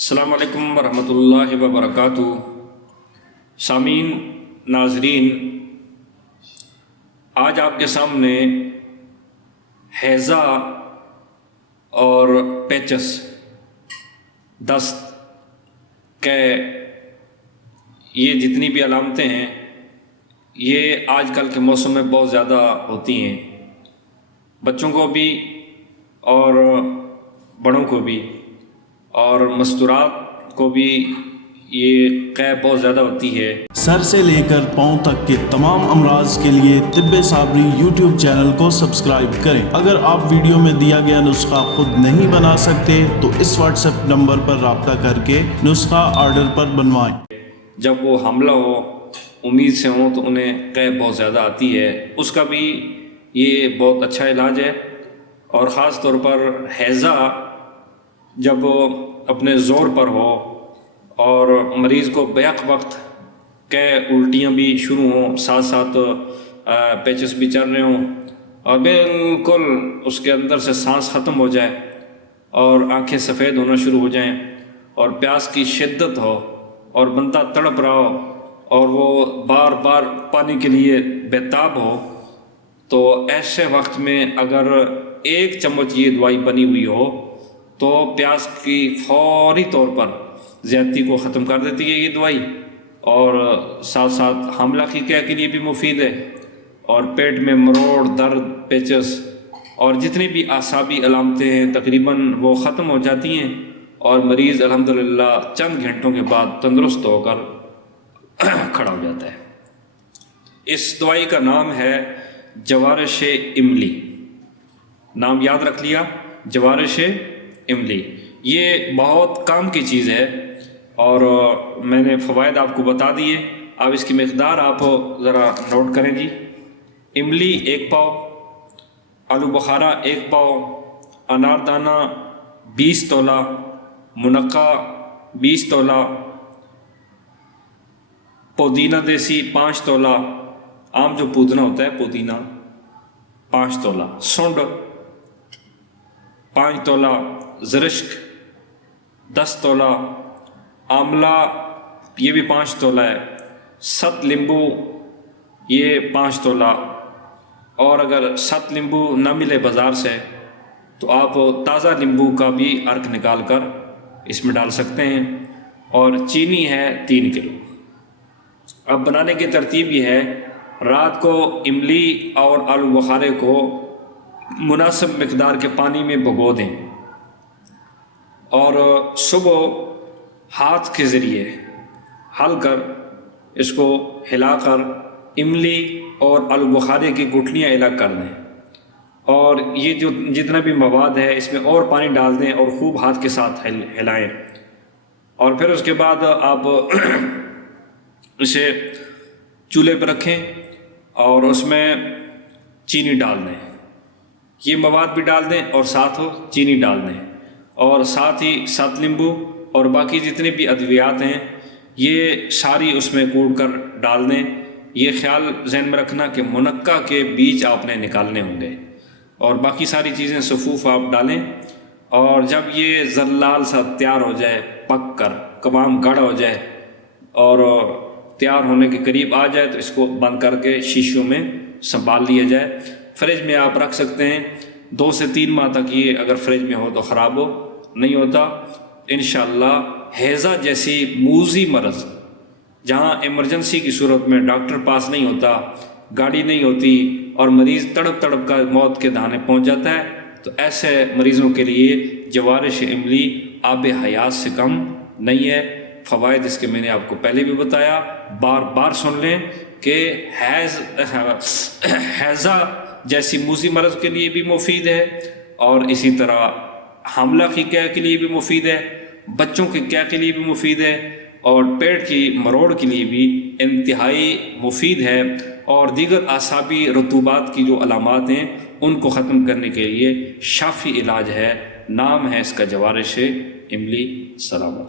السلام علیکم ورحمۃ اللہ وبرکاتہ۔ سامعین، ناظرین، آج آپ کے سامنے ہیضہ اور پیچس، دست، قے، یہ جتنی بھی علامتیں ہیں یہ آج کل کے موسم میں بہت زیادہ ہوتی ہیں، بچوں کو بھی اور بڑوں کو بھی، اور مستورات کو بھی یہ قے بہت زیادہ ہوتی ہے۔ سر سے لے کر پاؤں تک کے تمام امراض کے لیے طب صابری یوٹیوب چینل کو سبسکرائب کریں۔ اگر آپ ویڈیو میں دیا گیا نسخہ خود نہیں بنا سکتے تو اس واٹس ایپ نمبر پر رابطہ کر کے نسخہ آرڈر پر بنوائیں۔ جب وہ حاملہ ہو، امید سے ہوں، تو انہیں قے بہت زیادہ آتی ہے، اس کا بھی یہ بہت اچھا علاج ہے۔ اور خاص طور پر ہیضہ جب اپنے زور پر ہو اور مریض کو بیک وقت قے، الٹیاں بھی شروع ہوں، ساتھ ساتھ پیچس بھی چل رہے ہوں، اور بالکل اس کے اندر سے سانس ختم ہو جائے اور آنکھیں سفید ہونا شروع ہو جائیں اور پیاس کی شدت ہو اور بندہ تڑپ رہا ہو اور وہ بار بار پانی کے لیے بےتاب ہو، تو ایسے وقت میں اگر 1 چمچ یہ دوائی بنی ہوئی ہو تو پیاس کی فوری طور پر زیادتی کو ختم کر دیتی ہے یہ دوائی، اور ساتھ ساتھ حاملہ کی قے کے لیے بھی مفید ہے، اور پیٹ میں مروڑ، درد، پیچس اور جتنی بھی اعصابی علامتیں ہیں تقریباً وہ ختم ہو جاتی ہیں، اور مریض الحمدللہ چند گھنٹوں کے بعد تندرست ہو کر کھڑا ہو جاتا ہے۔ اس دوائی کا نام ہے جوارش املی۔ نام یاد رکھ لیا، جوارش املی۔ یہ بہت کام کی چیز ہے، اور میں نے فوائد آپ کو بتا دیے، اب اس کی مقدار آپ ذرا نوٹ کریں جی۔ املی 1 پاؤ، آلو بخارا 1 پاؤ، انار دانہ 20 تولہ، منقع 20 تولہ، پودینہ دیسی 5 تولہ، عام جو پودنا ہوتا ہے پودینہ 5 تولہ، سونڈ 5 تولہ، زرشک 10 تولہ، آملہ یہ بھی 5 تولہ ہے، 7 لیمبو یہ 5 تولہ، اور اگر 7 لیمبو نہ ملے بازار سے تو آپ تازہ لیمبو کا بھی عرق نکال کر اس میں ڈال سکتے ہیں، اور چینی ہے 3 کلو۔ اب بنانے کی ترتیب یہ ہے، رات کو املی اور آلو بخارے کو مناسب مقدار کے پانی میں بھگو دیں، اور صبح ہاتھ کے ذریعے ہل کر اس کو ہلا کر املی اور آلو بخارے کی گٹھلیاں الگ کر دیں، اور یہ جو جتنا بھی مواد ہے اس میں اور پانی ڈال دیں اور خوب ہاتھ کے ساتھ ہلائیں، اور پھر اس کے بعد آپ اسے چولہے پہ رکھیں اور اس میں چینی ڈال دیں، یہ مواد بھی ڈال دیں اور ساتھ چینی ڈال دیں، اور ساتھ ہی 7 لیمبو اور باقی جتنے بھی ادویات ہیں یہ ساری اس میں کوٹ کر ڈال دیں۔ یہ خیال ذہن میں رکھنا کہ منقع کے بیج آپ نے نکالنے ہوں گے، اور باقی ساری چیزیں صفوف آپ ڈالیں، اور جب یہ زلال سا تیار ہو جائے، پک کر قوام گاڑھا ہو جائے اور تیار ہونے کے قریب آ جائے تو اس کو بند کر کے شیشوں میں سنبھال لیا جائے۔ فریج میں آپ رکھ سکتے ہیں، 2 سے 3 ماہ تک یہ اگر فریج میں ہو تو خراب نہیں ہوتا۔ انشاءاللہ ہیضہ جیسی موذی مرض، جہاں ایمرجنسی کی صورت میں ڈاکٹر پاس نہیں ہوتا، گاڑی نہیں ہوتی، اور مریض تڑپ تڑپ کا موت کے دہانے پہنچ جاتا ہے، تو ایسے مریضوں کے لیے جوارش املی آب حیات سے کم نہیں ہے۔ فوائد اس کے میں نے آپ کو پہلے بھی بتایا، بار بار سن لیں کہ ہیضہ جیسی موذی مرض کے لیے بھی مفید ہے، اور اسی طرح حاملہ کی قے کے لیے بھی مفید ہے، بچوں کی قے کے لیے بھی مفید ہے، اور پیٹ کی مروڑ کے لیے بھی انتہائی مفید ہے، اور دیگر اعصابی رطوبات کی جو علامات ہیں ان کو ختم کرنے کے لیے شافی علاج ہے۔ نام ہے اس کا جوارش املی۔ سلام۔